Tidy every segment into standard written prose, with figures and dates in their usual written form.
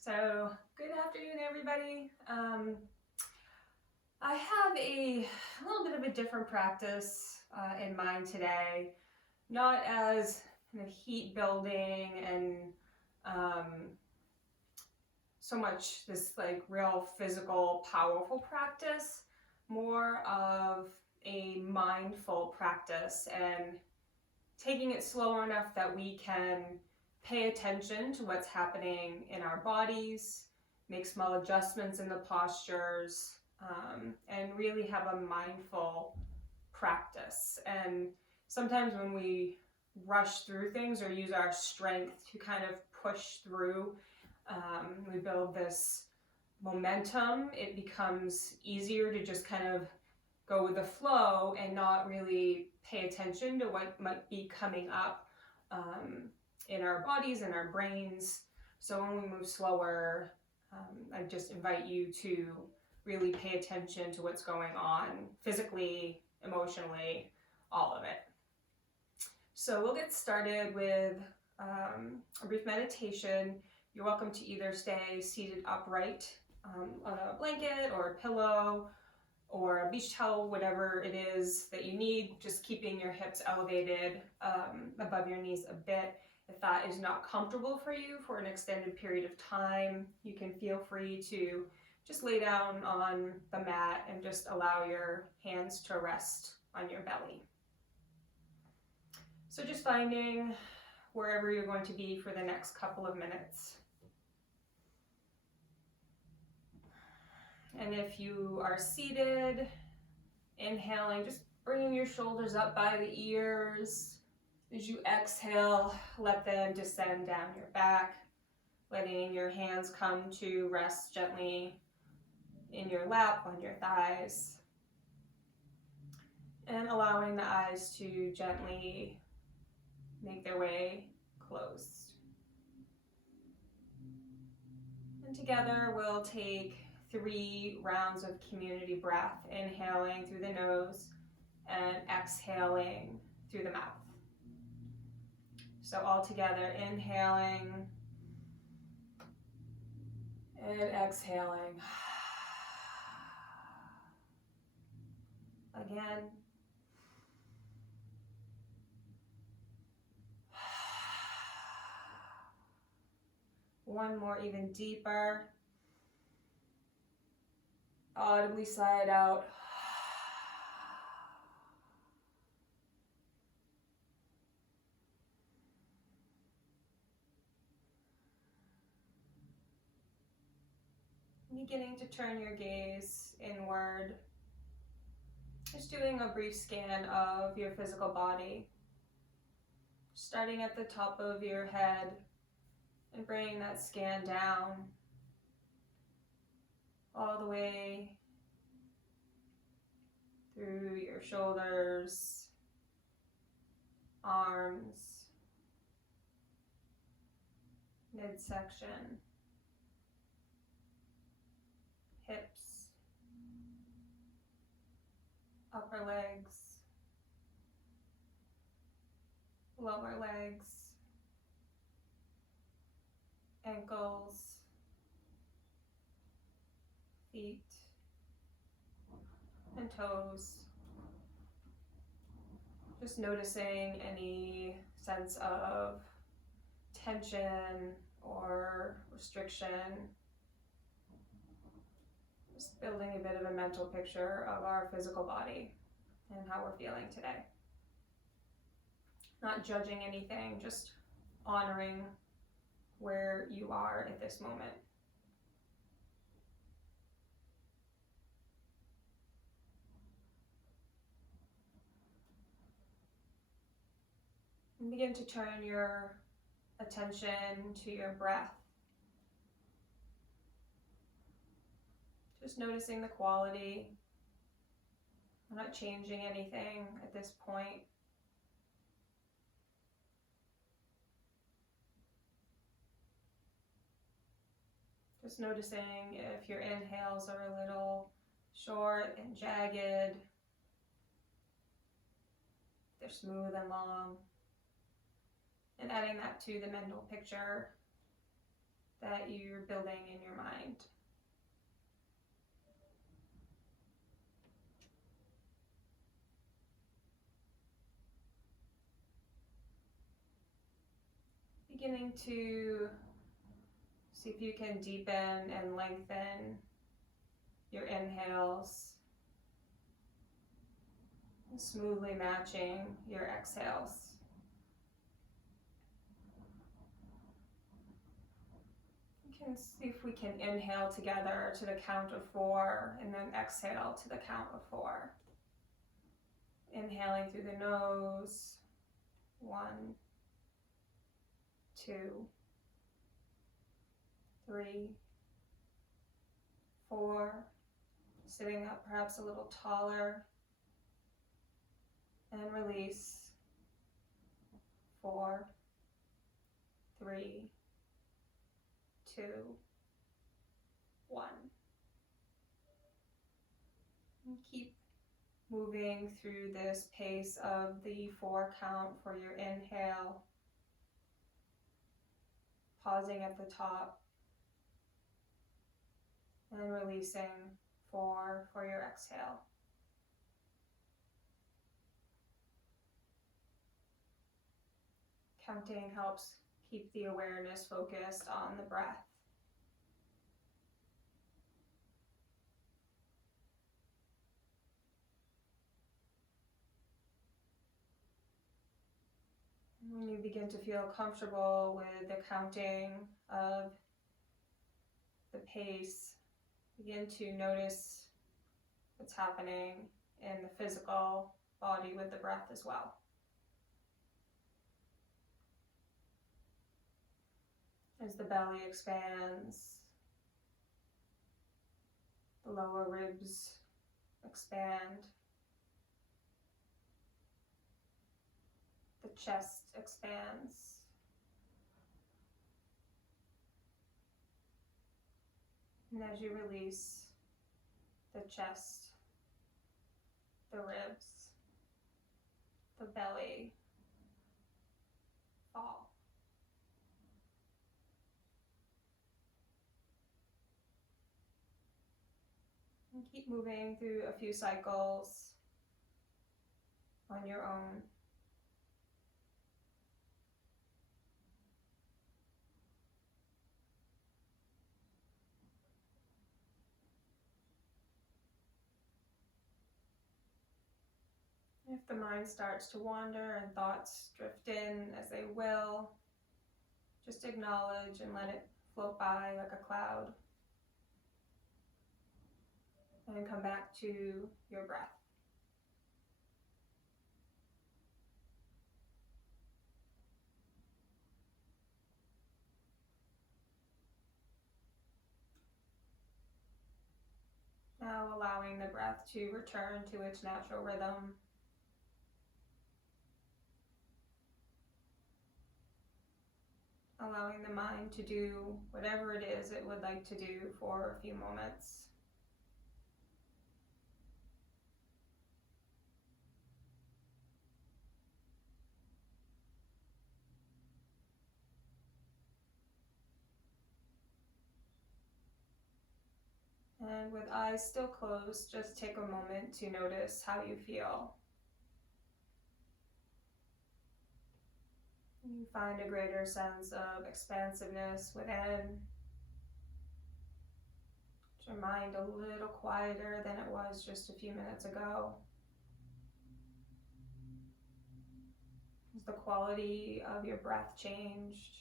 So, good afternoon, everybody. I have a little bit of a different practice in mind today, not as kind of heat building and so much this like real physical, powerful practice, more of a mindful practice and taking it slower enough that we can pay attention to what's happening in our bodies, make small adjustments in the postures, and really have a mindful practice. And sometimes when we rush through things or use our strength to kind of push through, we build this momentum. It becomes easier to just kind of go with the flow and not really pay attention to what might be coming up in our bodies and our brains. So when we move slower, I just invite you to really pay attention to what's going on physically, emotionally, all of it. So we'll get started with a brief meditation. You're welcome to either stay seated upright on a blanket or a pillow or a beach towel, whatever it is that you need, just keeping your hips elevated above your knees a bit. If that is not comfortable for you for an extended period of time, you can feel free to just lay down on the mat and just allow your hands to rest on your belly. So just finding wherever you're going to be for the next couple of minutes. And if you are seated, inhaling, just bringing your shoulders up by the ears. As you exhale, let them descend down your back, letting your hands come to rest gently in your lap, on your thighs, and allowing the eyes to gently make their way closed. And together we'll take 3 rounds of community breath, inhaling through the nose and exhaling through the mouth. So all together, inhaling and exhaling. Again. One more, even deeper. Audibly sigh it out. Beginning to turn your gaze inward. Just doing a brief scan of your physical body. Starting at the top of your head and bringing that scan down all the way through your shoulders, arms, midsection, hips, upper legs, lower legs, ankles, feet, and toes. Just noticing any sense of tension or restriction. Just building a bit of a mental picture of our physical body and how we're feeling today. Not judging anything, just honoring where you are at this moment. And begin to turn your attention to your breath. Just noticing the quality. I'm not changing anything at this point. Just noticing if your inhales are a little short and jagged, they're smooth and long, and adding that to the mental picture that you're building in your mind. Beginning to see if you can deepen and lengthen your inhales, smoothly matching your exhales. We can see if we can inhale together to the count of 4 and then exhale to the count of 4. Inhaling through the nose, 1, 2, 3, 4, sitting up perhaps a little taller, and release, 4, 3, 2, 1. And keep moving through this pace of the 4 count for your inhale, pausing at the top, and releasing 4 for your exhale. Counting helps keep the awareness focused on the breath. When you begin to feel comfortable with the counting of the pace, begin to notice what's happening in the physical body with the breath as well. As the belly expands, the lower ribs expand, the chest expands, and as you release the chest, the ribs, the belly fall. And keep moving through a few cycles on your own. If the mind starts to wander and thoughts drift in as they will, just acknowledge and let it float by like a cloud. And then come back to your breath. Now allowing the breath to return to its natural rhythm. Allowing the mind to do whatever it is it would like to do for a few moments. And with eyes still closed, just take a moment to notice how you feel. You find a greater sense of expansiveness within. Is your mind a little quieter than it was just a few minutes ago? Has the quality of your breath changed?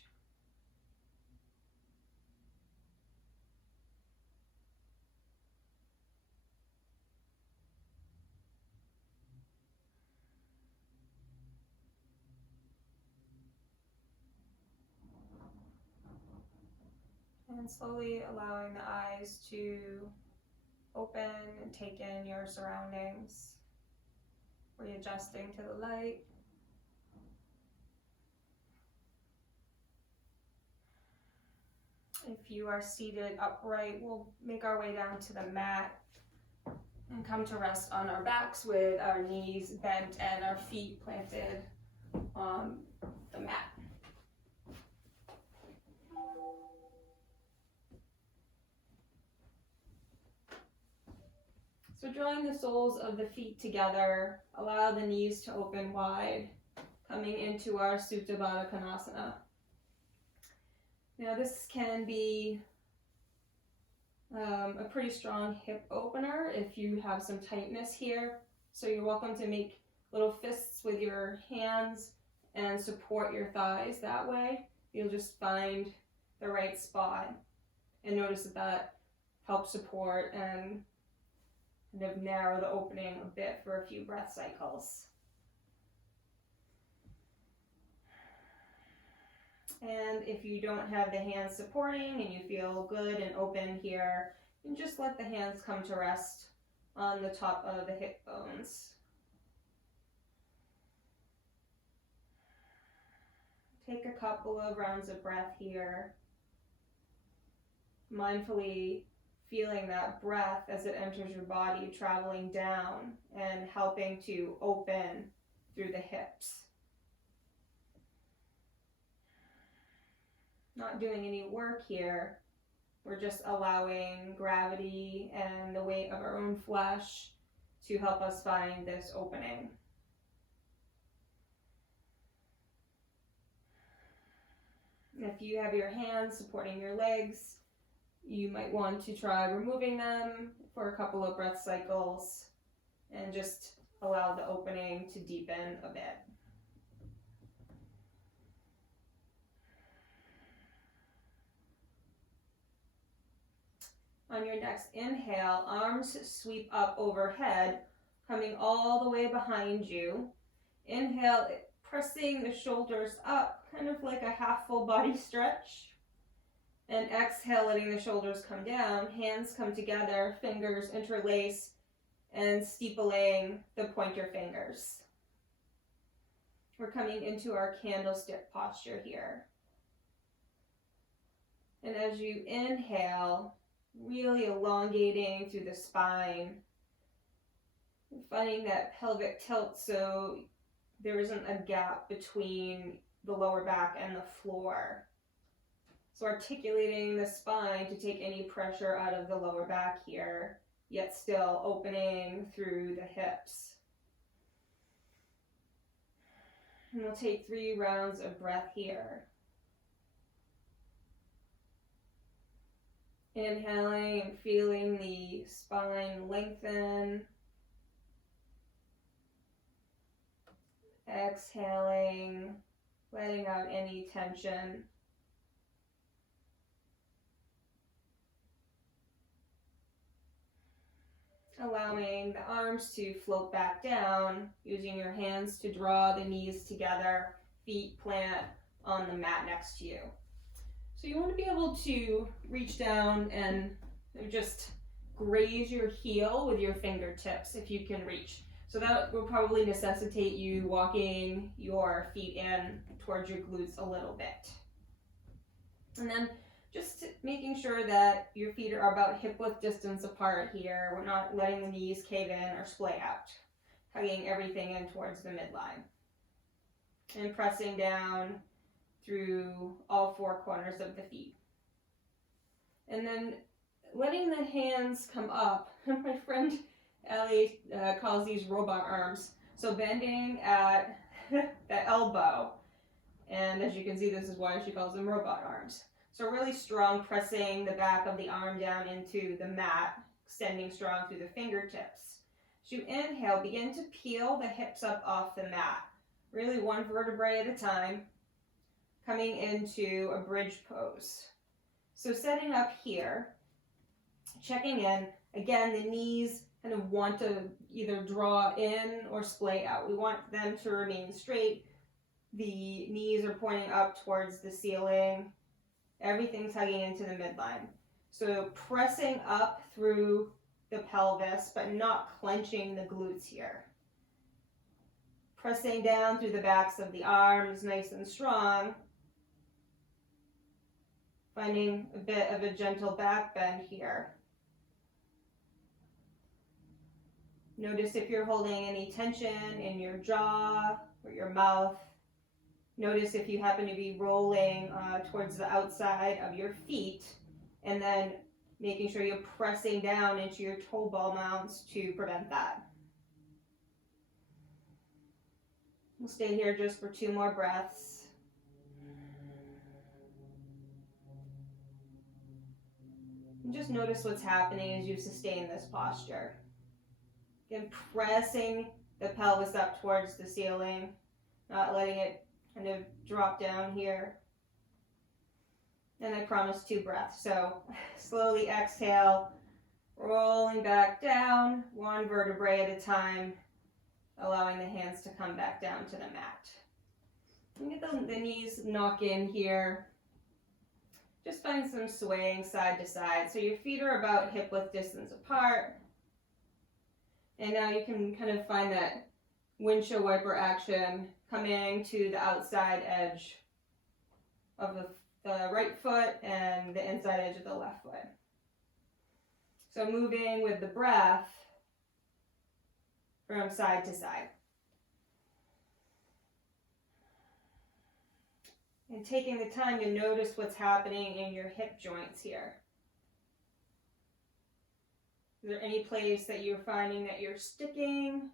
And slowly allowing the eyes to open and take in your surroundings, readjusting to the light. If you are seated upright, we'll make our way down to the mat and come to rest on our backs with our knees bent and our feet planted on the mat. So drawing the soles of the feet together, allow the knees to open wide, coming into our Supta Baddha Konasana. Now this can be a pretty strong hip opener if you have some tightness here. So you're welcome to make little fists with your hands and support your thighs that way. You'll just find the right spot and notice that helps support and kind of narrow the opening a bit for a few breath cycles. And if you don't have the hands supporting and you feel good and open here, you can just let the hands come to rest on the top of the hip bones. Take a couple of rounds of breath here, mindfully feeling that breath as it enters your body, traveling down and helping to open through the hips. Not doing any work here. We're just allowing gravity and the weight of our own flesh to help us find this opening. If you have your hands supporting your legs, you might want to try removing them for a couple of breath cycles and just allow the opening to deepen a bit. On your next inhale, arms sweep up overhead, coming all the way behind you. Inhale, pressing the shoulders up, kind of like a half full body stretch. And exhale, letting the shoulders come down, hands come together, fingers interlace, and steepling the pointer fingers. We're coming into our candlestick posture here. And as you inhale, really elongating through the spine, finding that pelvic tilt so there isn't a gap between the lower back and the floor. So articulating the spine to take any pressure out of the lower back here, yet still opening through the hips. And we'll take 3 rounds of breath here. Inhaling and feeling the spine lengthen. Exhaling, letting out any tension. Allowing the arms to float back down, using your hands to draw the knees together, feet plant on the mat next to you. So you want to be able to reach down and just graze your heel with your fingertips if you can reach. So that will probably necessitate you walking your feet in towards your glutes a little bit. And then just making sure that your feet are about hip width distance apart here. We're not letting the knees cave in or splay out. Hugging everything in towards the midline. And pressing down through all 4 corners of the feet. And then letting the hands come up. My friend Ellie calls these robot arms. So bending at the elbow. And as you can see, this is why she calls them robot arms. So really strong, pressing the back of the arm down into the mat, extending strong through the fingertips. As you inhale, begin to peel the hips up off the mat. Really 1 vertebrae at a time. Coming into a bridge pose. So setting up here, checking in. Again, the knees kind of want to either draw in or splay out. We want them to remain straight. The knees are pointing up towards the ceiling. Everything's hugging into the midline. So pressing up through the pelvis, but not clenching the glutes here. Pressing down through the backs of the arms, nice and strong. Finding a bit of a gentle back bend here. Notice if you're holding any tension in your jaw or your mouth. Notice if you happen to be rolling towards the outside of your feet and then making sure you're pressing down into your toe ball mounts to prevent that. We'll stay here just for 2 more breaths. And just notice what's happening as you sustain this posture. Again, pressing the pelvis up towards the ceiling, not letting it kind of drop down here. And I promise 2 breaths. So slowly exhale, rolling back down, 1 vertebrae at a time, allowing the hands to come back down to the mat. And get the knees knock in here. Just find some swaying side to side. So your feet are about hip width distance apart. And now you can kind of find that windshield wiper action coming to the outside edge of the right foot and the inside edge of the left foot. So moving with the breath from side to side. And taking the time to notice what's happening in your hip joints here. Is there any place that you're finding that you're sticking?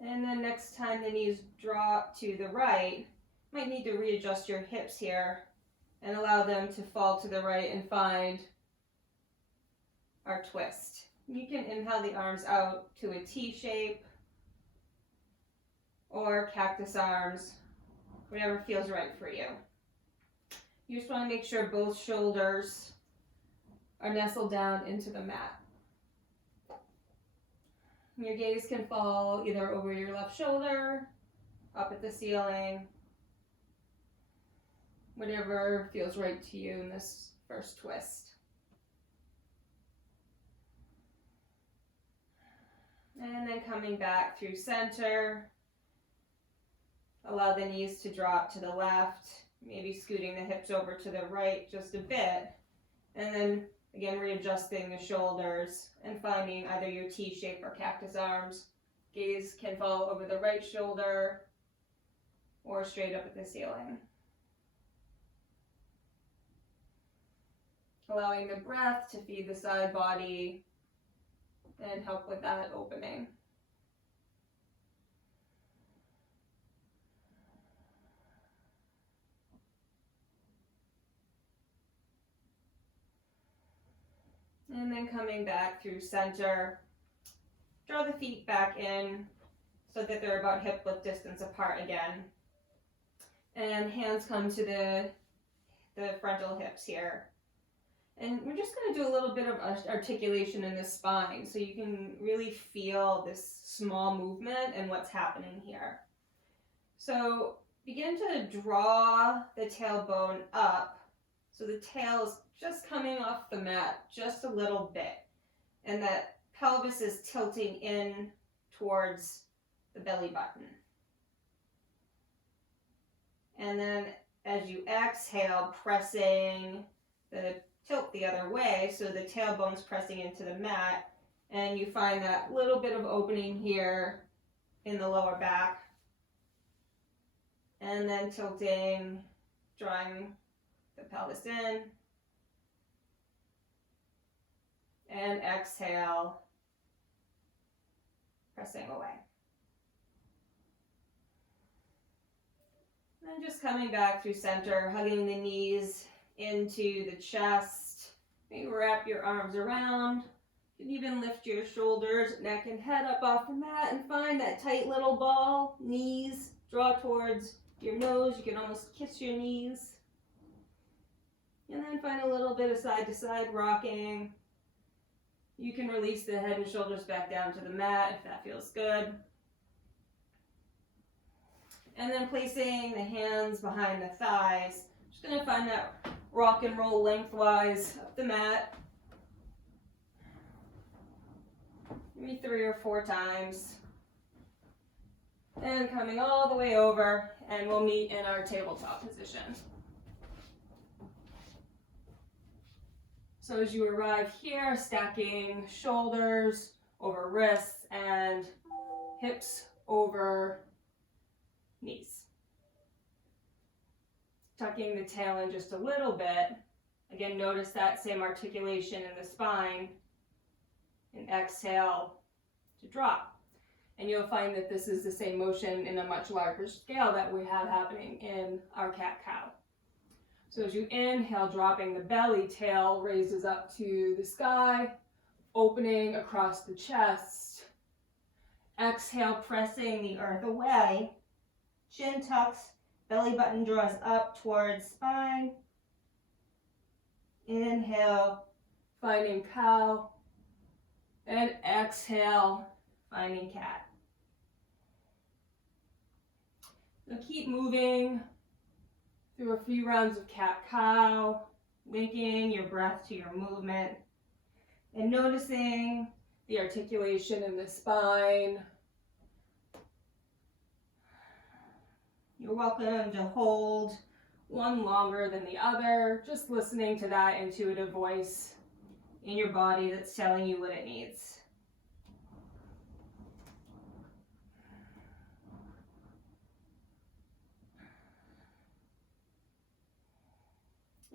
And then next time the knees drop to the right, you might need to readjust your hips here and allow them to fall to the right and find our twist. You can inhale the arms out to a T shape or cactus arms, whatever feels right for you. You just want to make sure both shoulders are nestled down into the mat. Your gaze can fall either over your left shoulder, up at the ceiling, whatever feels right to you in this first twist. And then coming back through center, allow the knees to drop to the left, maybe scooting the hips over to the right just a bit, and then again readjusting the shoulders and finding either your T shape or cactus arms. Gaze can fall over the right shoulder or straight up at the ceiling. Allowing the breath to feed the side body and help with that opening. And then coming back through center, draw the feet back in so that they're about hip width distance apart again. And hands come to the frontal hips here. And we're just going to do a little bit of articulation in the spine so you can really feel this small movement and what's happening here. So begin to draw the tailbone up so the tail is just coming off the mat just a little bit. And that pelvis is tilting in towards the belly button. And then as you exhale, pressing the tilt the other way, so the tailbone's pressing into the mat, and you find that little bit of opening here in the lower back, and then tilting, drawing the pelvis in, and exhale, pressing away. And just coming back through center, hugging the knees into the chest. Maybe wrap your arms around. You can even lift your shoulders, neck and head up off the mat and find that tight little ball. Knees draw towards your nose. You can almost kiss your knees. And then find a little bit of side to side rocking. You can release the head and shoulders back down to the mat if that feels good. And then placing the hands behind the thighs. Just going to find that rock and roll lengthwise up the mat. Maybe 3 or 4 times. And coming all the way over, and we'll meet in our tabletop position. So as you arrive here, stacking shoulders over wrists and hips over knees. Tucking the tail in just a little bit. Again, notice that same articulation in the spine. And exhale to drop. And you'll find that this is the same motion in a much larger scale that we have happening in our cat-cow. So as you inhale, dropping the belly, tail raises up to the sky, opening across the chest. Exhale, pressing the earth away. Chin tucks, belly button draws up towards spine. Inhale, finding cow. And exhale, finding cat. So keep moving through a few rounds of cat-cow, linking your breath to your movement, and noticing the articulation in the spine. You're welcome to hold one longer than the other, just listening to that intuitive voice in your body that's telling you what it needs.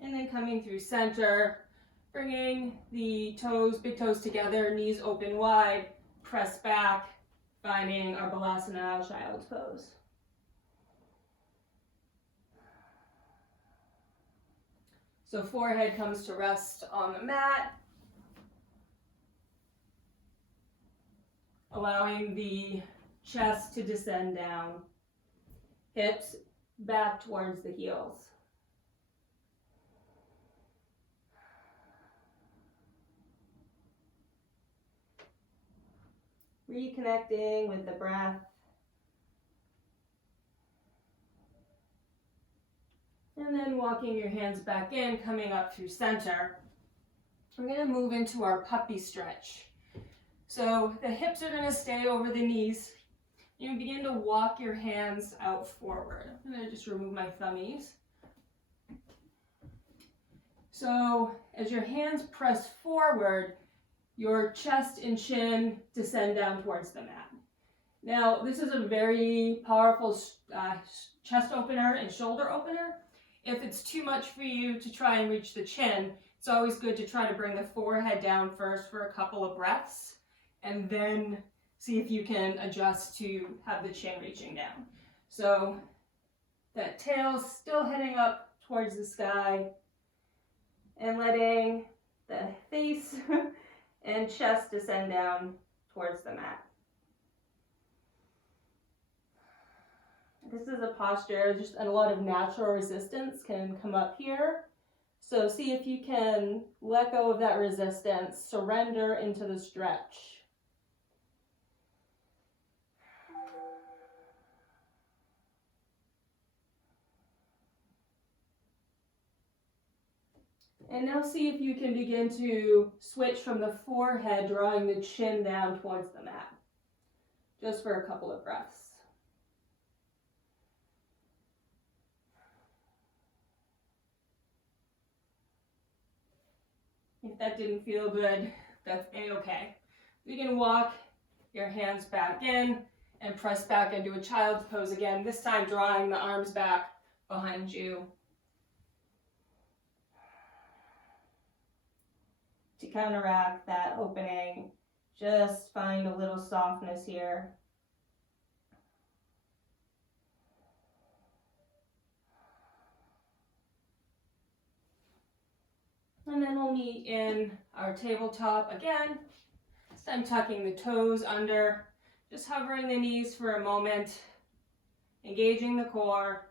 And then coming through center, bringing the toes, big toes together, knees open wide, press back, finding our Balasana, child's pose. So forehead comes to rest on the mat, allowing the chest to descend down, hips back towards the heels. Reconnecting with the breath. And then walking your hands back in, coming up through center. We're going to move into our puppy stretch. So the hips are going to stay over the knees. You begin to walk your hands out forward. I'm going to just remove my thummies. So as your hands press forward, your chest and chin descend down towards the mat. Now, this is a very powerful chest opener and shoulder opener. If it's too much for you to try and reach the chin, it's always good to try to bring the forehead down first for a couple of breaths, and then see if you can adjust to have the chin reaching down. So that tail still heading up towards the sky, and letting the face and chest descend down towards the mat. This is a posture, just a lot of natural resistance can come up here. So see if you can let go of that resistance, surrender into the stretch. And now see if you can begin to switch from the forehead, drawing the chin down towards the mat, just for a couple of breaths. If that didn't feel good, that's A-okay. You can walk your hands back in and press back into a child's pose again, this time drawing the arms back behind you. To counteract that opening, just find a little softness here. And then we'll meet in our tabletop again. This time tucking the toes under, just hovering the knees for a moment, engaging the core,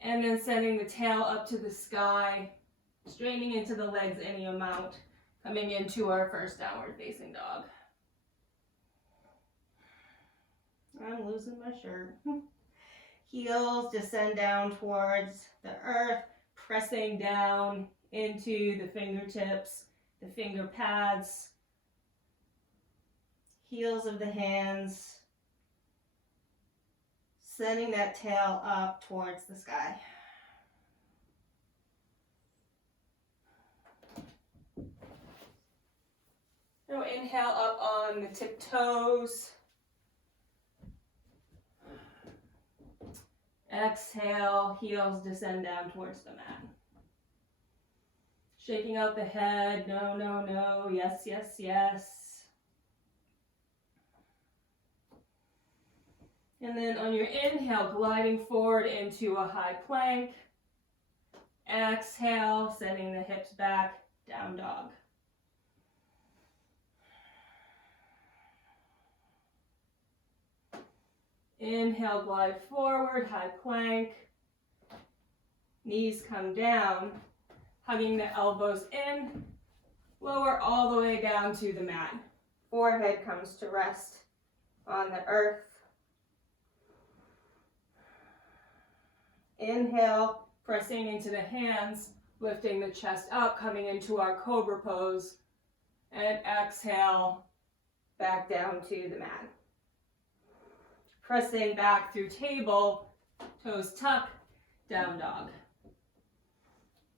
and then sending the tail up to the sky, straightening into the legs any amount, coming into our first downward facing dog. I'm losing my shirt. Heels descend down towards the earth, pressing down into the fingertips, the finger pads, heels of the hands, sending that tail up towards the sky. Now inhale up on the tip toes, Exhale, heels descend down towards the mat. Shaking out the head, no, no, no, yes, yes, yes. And then on your inhale, gliding forward into a high plank. Exhale, sending the hips back, down dog. Inhale, glide forward, high plank. Knees come down, hugging the elbows in. Lower all the way down to the mat. Forehead comes to rest on the earth. Inhale, pressing into the hands, lifting the chest up, coming into our cobra pose. And exhale, back down to the mat. Pressing back through table, toes tuck, down dog.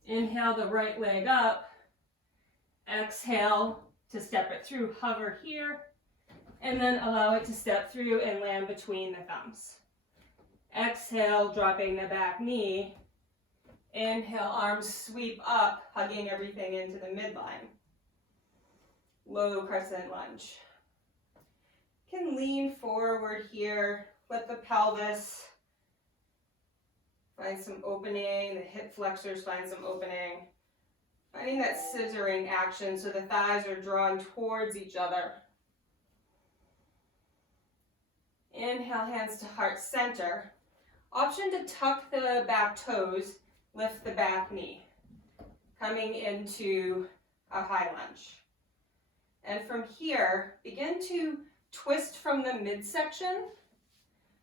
Inhale the right leg up. Exhale to step it through, hover here, and then allow it to step through and land between the thumbs. Exhale, dropping the back knee. Inhale, arms sweep up, hugging everything into the midline. Low crescent lunge. Can lean forward here, let the pelvis find some opening, the hip flexors find some opening. Finding that scissoring action so the thighs are drawn towards each other. Inhale, hands to heart center. Option to tuck the back toes, lift the back knee. Coming into a high lunge. And from here, begin to twist from the midsection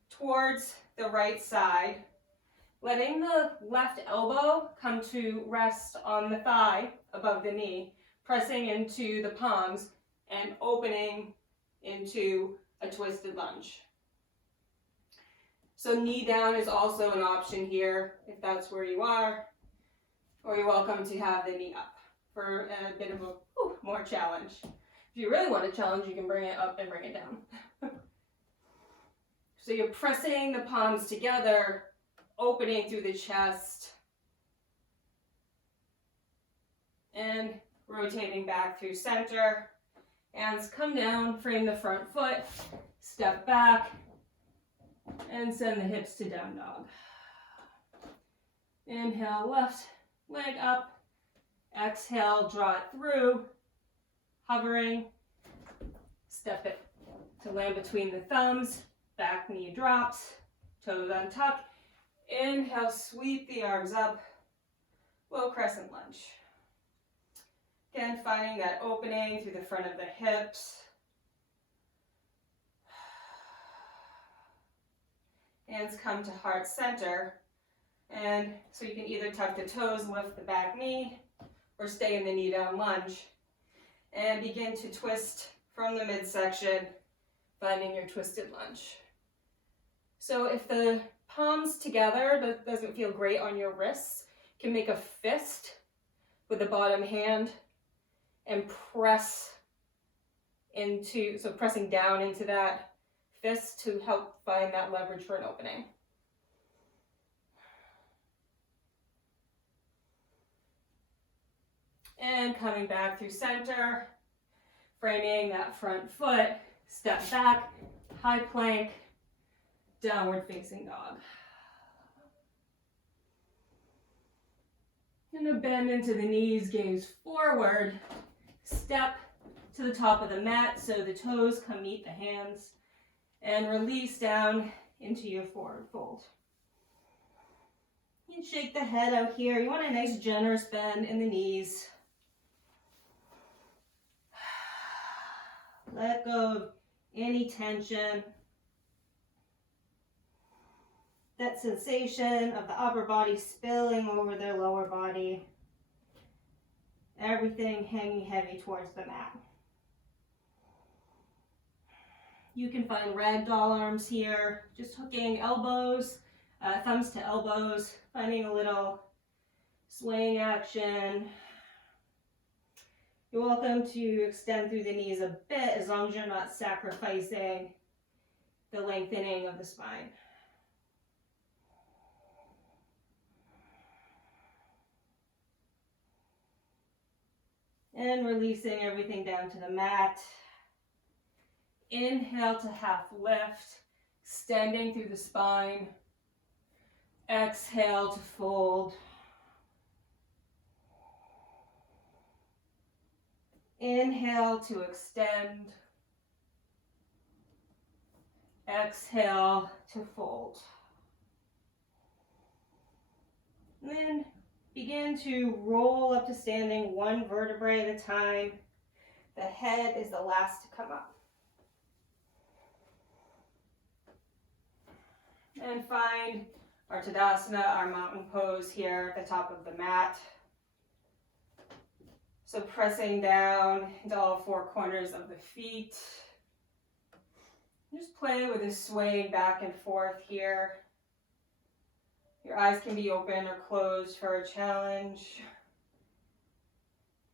towards the right side, letting the left elbow come to rest on the thigh above the knee, pressing into the palms and opening into a twisted lunge. So knee down is also an option here if that's where you are, or you're welcome to have the knee up for a bit of a more challenge. If you really want a challenge, you can bring it up and bring it down. So you're pressing the palms together, opening through the chest, and rotating back through center. Hands come down, frame the front foot, step back, and send the hips to down dog. Inhale, left leg up. Exhale, draw it through, hovering. Step it to land between the thumbs. Back knee drops, toes untuck. Inhale, sweep the arms up, low crescent lunge. Again, finding that opening through the front of the hips. Hands come to heart center. And so you can either tuck the toes, lift the back knee, or stay in the knee down lunge. And begin to twist from the midsection, finding your twisted lunge. So if the palms together doesn't feel great on your wrists, you can make a fist with the bottom hand and press into, so pressing down into that fist to help find that leverage for an opening. And coming back through center, framing that front foot, step back, high plank, downward facing dog. And a bend into the knees, gaze forward, step to the top of the mat so the toes come meet the hands, and release down into your forward fold. You can shake the head out here. You want a nice generous bend in the knees. Let go of any tension. That sensation of the upper body spilling over their lower body. Everything hanging heavy towards the mat. You can find ragdoll arms here, just hooking elbows, thumbs to elbows, finding a little swaying action. You're welcome to extend through the knees a bit as long as you're not sacrificing the lengthening of the spine. And releasing everything down to the mat. Inhale to half lift, extending through the spine. Exhale to fold. Inhale to extend. Exhale to fold. And then begin to roll up to standing, one vertebrae at a time. The head is the last to come up. And find our Tadasana, our mountain pose here at the top of the mat. So pressing down into all four corners of the feet. Just play with this swaying back and forth here. Your eyes can be open or closed for a challenge.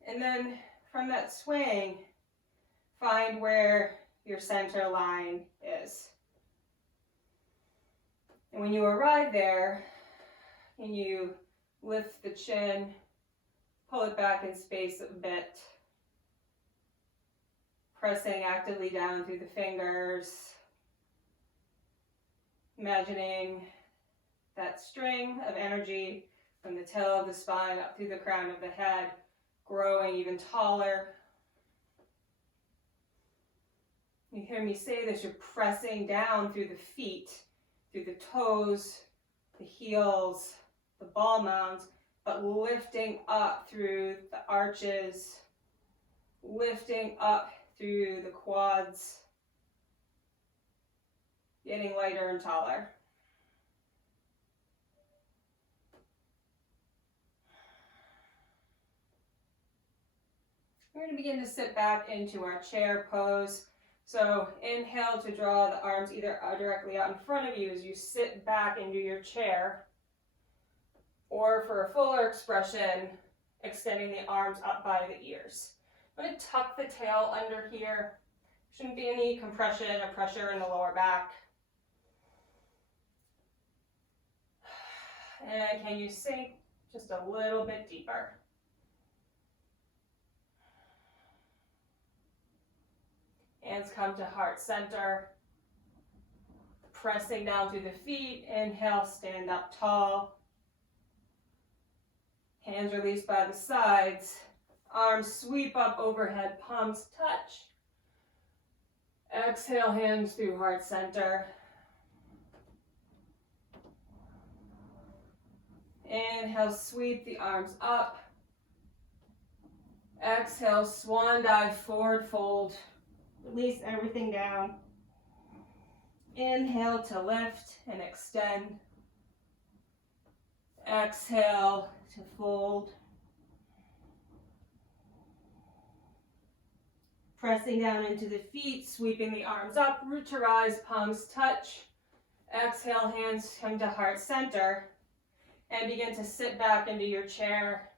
And then from that swaying, find where your center line is. And when you arrive there, and you lift the chin, pull it back in space a bit, pressing actively down through the fingers, imagining that string of energy from the tail of the spine up through the crown of the head, growing even taller. You hear me say this, you're pressing down through the feet, through the toes, the heels, the ball mounds, but lifting up through the arches, lifting up through the quads, getting lighter and taller. We're going to begin to sit back into our chair pose. So inhale to draw the arms either directly out in front of you as you sit back into your chair, or for a fuller expression, extending the arms up by the ears. I'm going to tuck the tail under here. Shouldn't be any compression or pressure in the lower back. And can you sink just a little bit deeper? Hands come to heart center. Pressing down through the feet. Inhale, stand up tall. Hands released by the sides. Arms sweep up overhead, palms touch. Exhale, hands through heart center. Inhale, sweep the arms up. Exhale, swan dive, forward fold. Release everything down. Inhale to lift and extend. Exhale to fold. Pressing down into the feet, sweeping the arms up, root to rise, palms touch. Exhale, hands come to heart center. And begin to sit back into your chair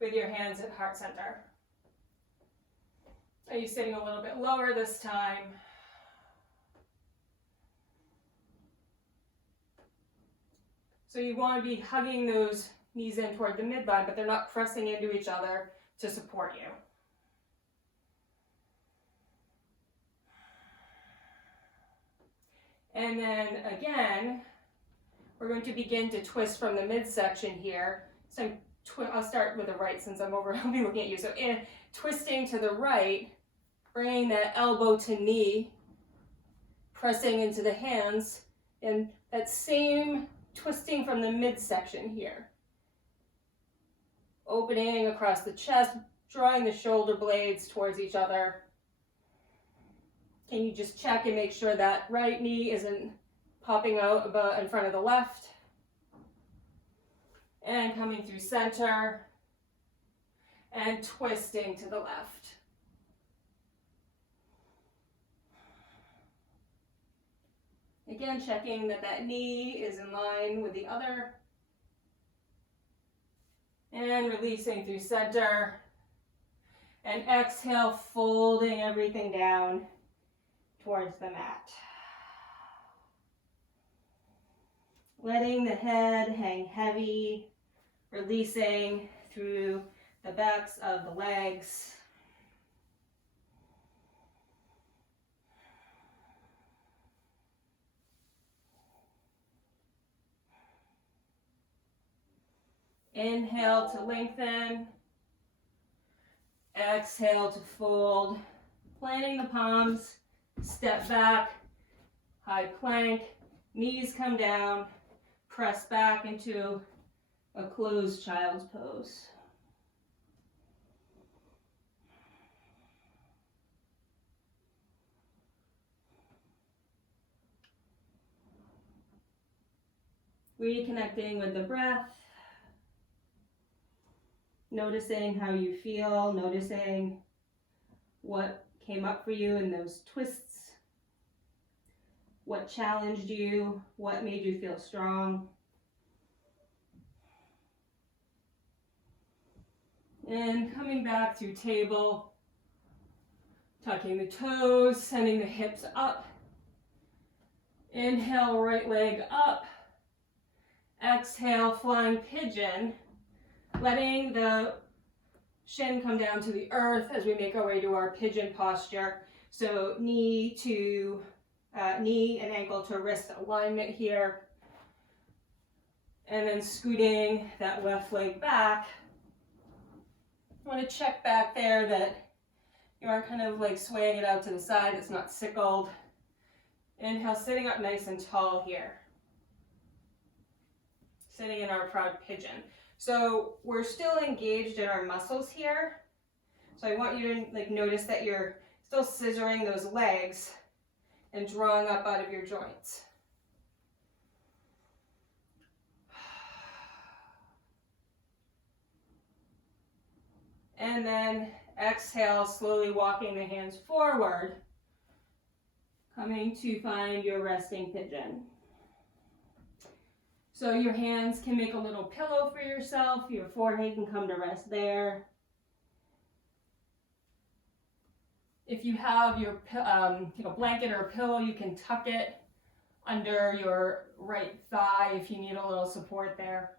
with your hands at heart center. Are you sitting a little bit lower this time? So you want to be hugging those knees in toward the midline, but they're not pressing into each other to support you. And then again, we're going to begin to twist from the midsection here. So I'll start with the right since I'll be looking at you. So twisting to the right, bringing that elbow to knee, pressing into the hands, and that same twisting from the midsection here. Opening across the chest, drawing the shoulder blades towards each other. Can you just check and make sure that right knee isn't popping out in front of the left? And coming through center and twisting to the left. Again, checking that that knee is in line with the other. And releasing through center. And exhale, folding everything down towards the mat. Letting the head hang heavy, releasing through the backs of the legs. Inhale to lengthen. Exhale to fold. Planting the palms, step back, high plank, knees come down, press back into a closed child's pose. Reconnecting with the breath, noticing how you feel, noticing what came up for you in those twists, what challenged you, what made you feel strong. And coming back to table, tucking the toes, sending the hips up. Inhale, right leg up. Exhale, flying pigeon, letting the shin come down to the earth as we make our way to our pigeon posture. So knee and ankle to wrist alignment here. And then scooting that left leg back. I want to check back there that you aren't kind of like swaying it out to the side, it's not sickled. Inhale, sitting up nice and tall here. Sitting in our proud pigeon. So we're still engaged in our muscles here. So I want you to notice that you're still scissoring those legs and drawing up out of your joints. And then exhale, slowly walking the hands forward, coming to find your resting pigeon. So your hands can make a little pillow for yourself. Your forehead can come to rest there. If you have your blanket or a pillow, you can tuck it under your right thigh if you need a little support there.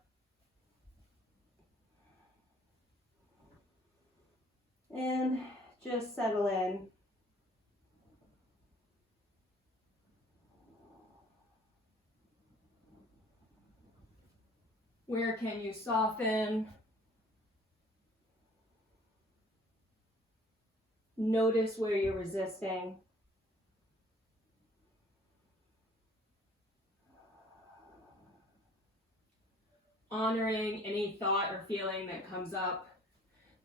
And just settle in. Where can you soften? Notice where you're resisting. Honoring any thought or feeling that comes up,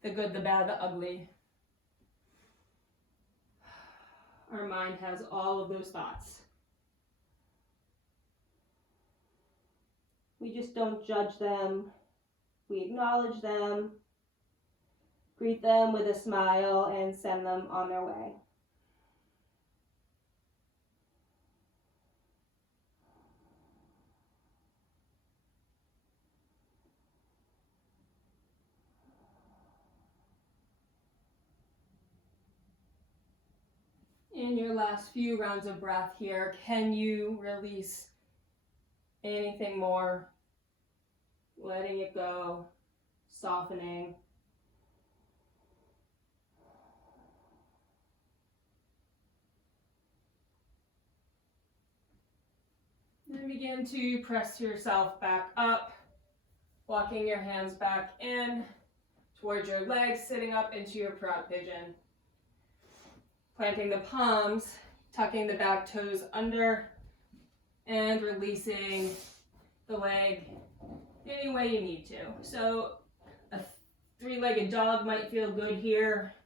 the good, the bad, the ugly. Our mind has all of those thoughts. We just don't judge them. We acknowledge them, greet them with a smile, and send them on their way. In your last few rounds of breath here, can you release anything more? Letting it go, softening. Then begin to press yourself back up, walking your hands back in towards your legs, sitting up into your proud pigeon. Planting the palms, tucking the back toes under, and releasing the leg any way you need to. So a three-legged dog might feel good here.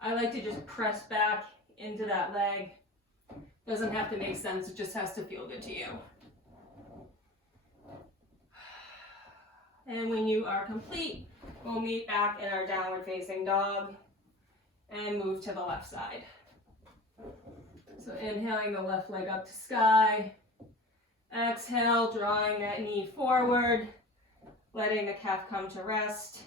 I like to just press back into that leg. Doesn't have to make sense, it just has to feel good to you. And when you are complete, we'll meet back in our downward facing dog and move to the left side. So inhaling the left leg up to sky. Exhale, drawing that knee forward, letting the calf come to rest.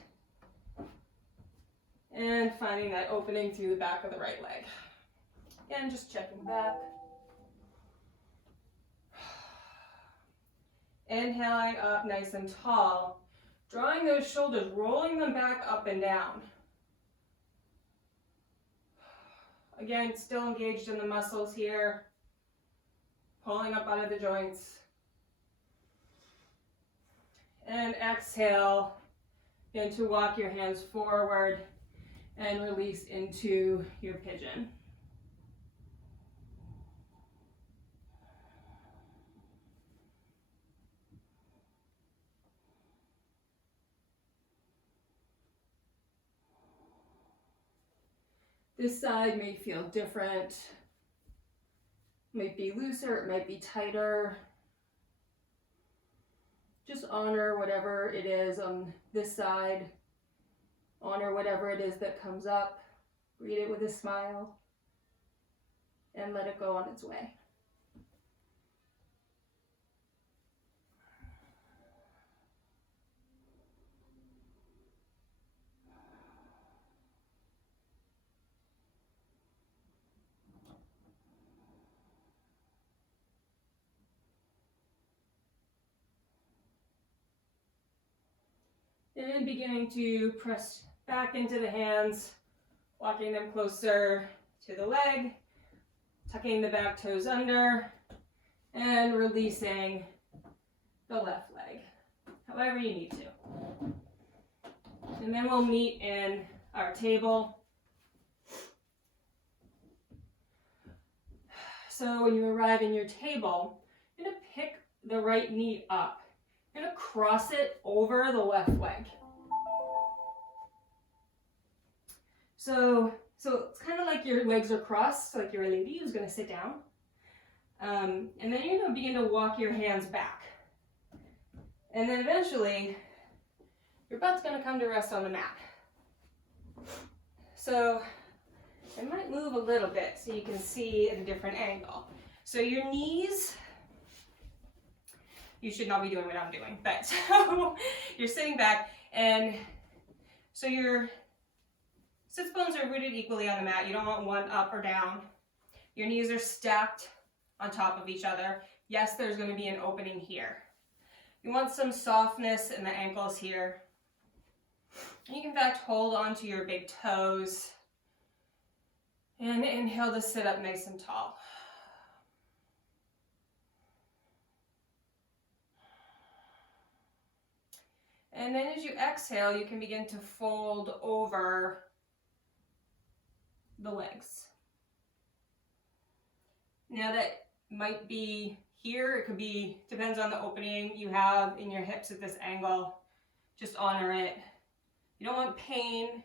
And finding that opening through the back of the right leg. Again, just checking back. Inhaling up nice and tall. Drawing those shoulders, rolling them back up and down. Again, still engaged in the muscles here. Pulling up out of the joints. And exhale, begin to walk your hands forward and release into your pigeon. This side may feel different, might be looser, it might be tighter. Just honor whatever it is on this side. Honor whatever it is that comes up. Greet it with a smile and let it go on its way. And beginning to press back into the hands, walking them closer to the leg, tucking the back toes under, and releasing the left leg, however you need to. And then we'll meet in our table. So when you arrive in your table, you're going to pick the right knee up. You're going to cross it over the left leg. So it's kind of like your legs are crossed, so like you're a lady who's going to sit down. And then you're going to begin to walk your hands back. And then eventually, your butt's going to come to rest on the mat. So it might move a little bit so you can see at a different angle. So your knees, you should not be doing what I'm doing, but so you're sitting back, and so your sits bones are rooted equally on the mat. You don't want one up or down. Your knees are stacked on top of each other. Yes, there's going to be an opening here. You want some softness in the ankles here. And you can in fact hold onto your big toes and inhale to sit up nice and tall. And then as you exhale, you can begin to fold over the legs. Now that might be here, it could be, depends on the opening you have in your hips at this angle. Just honor it. You don't want pain,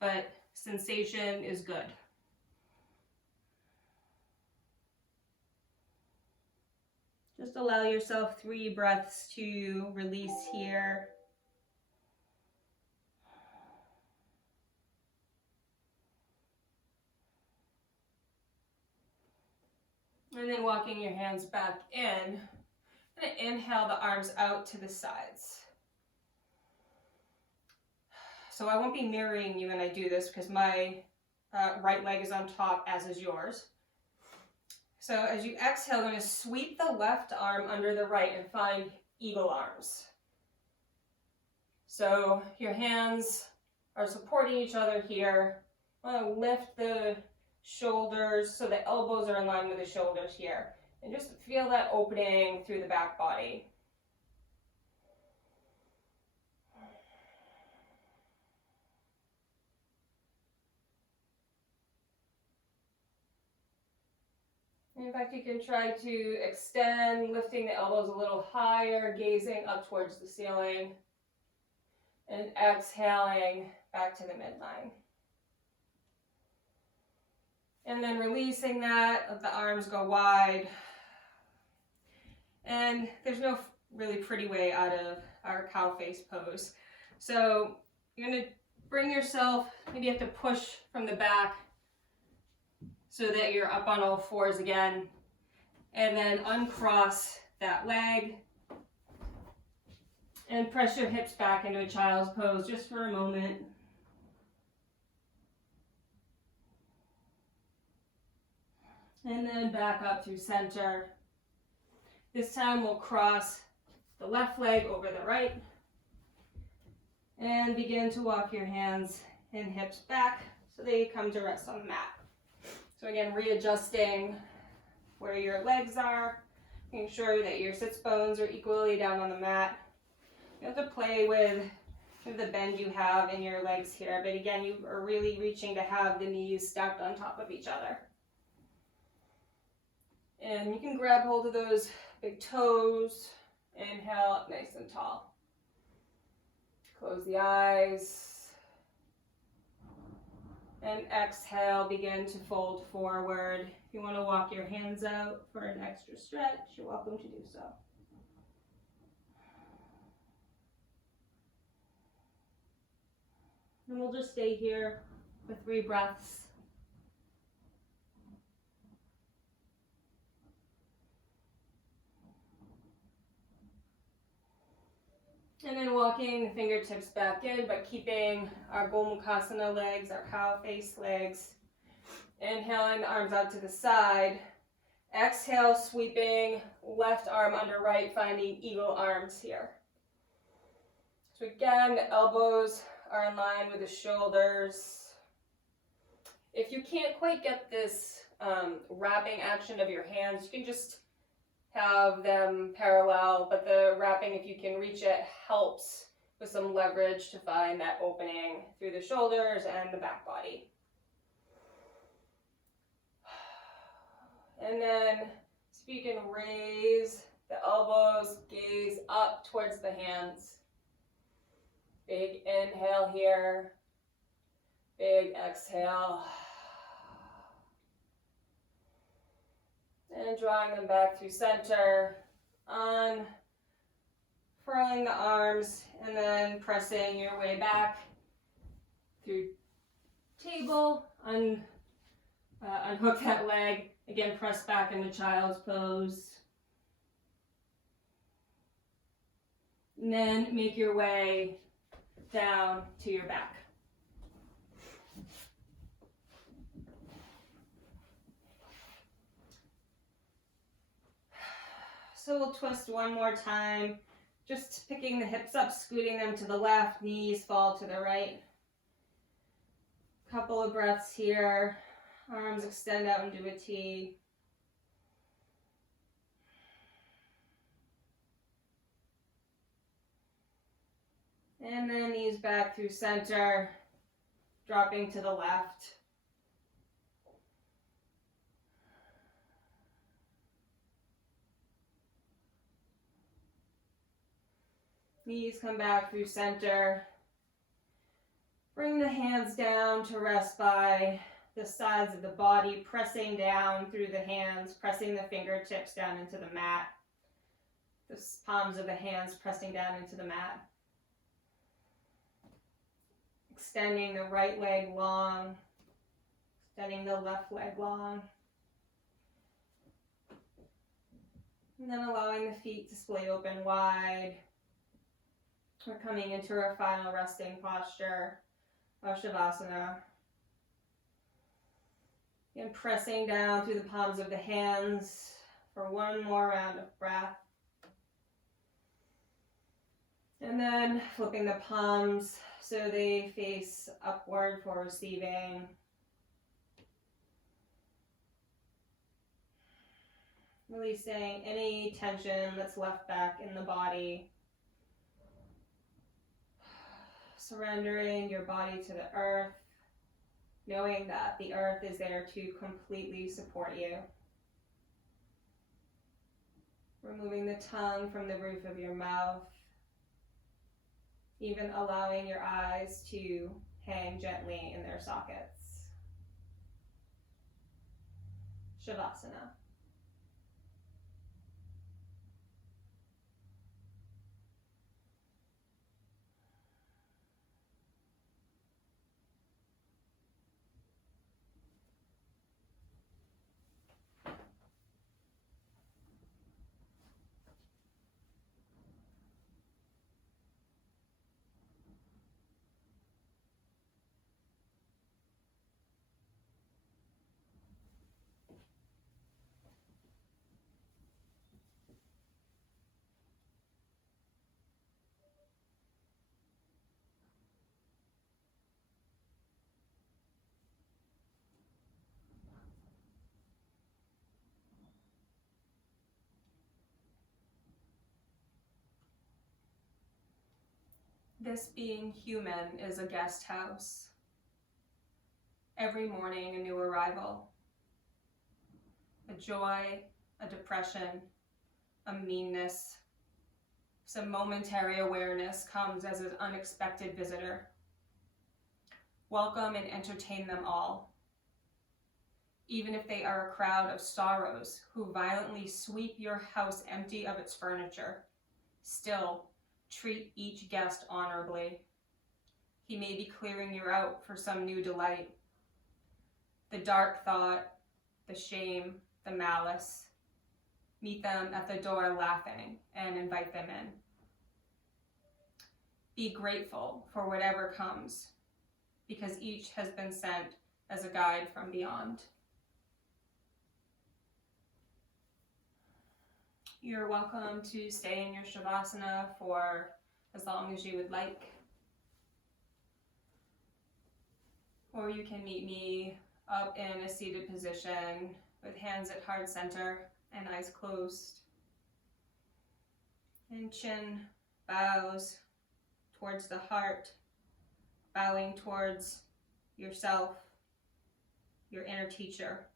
but sensation is good. Just allow yourself 3 breaths to release here. And then walking your hands back in. I'm going to inhale the arms out to the sides. So I won't be mirroring you when I do this because my right leg is on top, as is yours. So as you exhale, I'm going to sweep the left arm under the right and find eagle arms. So your hands are supporting each other here. I want to lift the shoulders so the elbows are in line with the shoulders here. And just feel that opening through the back body. In fact, you can try to extend, lifting the elbows a little higher, gazing up towards the ceiling, and exhaling back to the midline. And then releasing that, let the arms go wide. And there's no really pretty way out of our cow face pose. So you're going to bring yourself, maybe you have to push from the back so that you're up on all fours again. And then uncross that leg. And press your hips back into a child's pose just for a moment. And then back up through center. This time we'll cross the left leg over the right. And begin to walk your hands and hips back so they come to rest on the mat. So again, readjusting where your legs are, making sure that your sits bones are equally down on the mat. You have to play with the bend you have in your legs here, but again, you are really reaching to have the knees stacked on top of each other. And you can grab hold of those big toes. Inhale up nice and tall. Close the eyes. And exhale, begin to fold forward. If you want to walk your hands out for an extra stretch, you're welcome to do so. And we'll just stay here for 3 breaths. And then walking the fingertips back in, but keeping our Gomukhasana legs, our cow face legs. Inhaling the arms out to the side. Exhale, sweeping left arm under right, finding eagle arms here. So again, the elbows are in line with the shoulders. If you can't quite get this wrapping action of your hands, you can just have them parallel, but the wrapping, if you can reach it, helps with some leverage to find that opening through the shoulders and the back body. And then, so you can raise the elbows, gaze up towards the hands. Big inhale here, big exhale. And drawing them back through center, unfurling the arms, and then pressing your way back through table, unhook that leg, again press back into child's pose. And then make your way down to your back. So we'll twist one more time, just picking the hips up, scooting them to the left, knees fall to the right. Couple of breaths here, arms extend out into a T. And then knees back through center, dropping to the left. Knees come back through center. Bring the hands down to rest by the sides of the body, pressing down through the hands, pressing the fingertips down into the mat. The palms of the hands pressing down into the mat. Extending the right leg long, extending the left leg long. And then allowing the feet to splay open wide. We're coming into our final resting posture of Shavasana. And pressing down through the palms of the hands for one more round of breath. And then flipping the palms so they face upward for receiving. Releasing any tension that's left back in the body. Surrendering your body to the earth, knowing that the earth is there to completely support you. Removing the tongue from the roof of your mouth, even allowing your eyes to hang gently in their sockets. Shavasana. This being human is a guest house. Every morning, a new arrival. A joy, a depression, a meanness. Some momentary awareness comes as an unexpected visitor. Welcome and entertain them all. Even if they are a crowd of sorrows who violently sweep your house empty of its furniture, still treat each guest honorably. He may be clearing you out for some new delight. The dark thought, the shame, the malice. Meet them at the door laughing and invite them in. Be grateful for whatever comes, because each has been sent as a guide from beyond. You're welcome to stay in your Shavasana for as long as you would like. Or you can meet me up in a seated position with hands at heart center and eyes closed. And chin bows towards the heart, bowing towards yourself, your inner teacher.